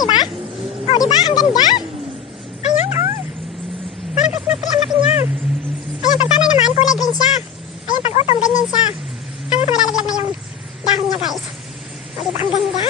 di ba? Oh, di ba? Ang ganda. Ayan, oh. Parang Christmas tree, ang laki niya. Ayan, pag summer naman, kulay green siya. Ayan, pag autumn, ganyan siya. Hanggang sa malalaglag na yung dahon niya, guys. Oh, di ba? Ang ganda.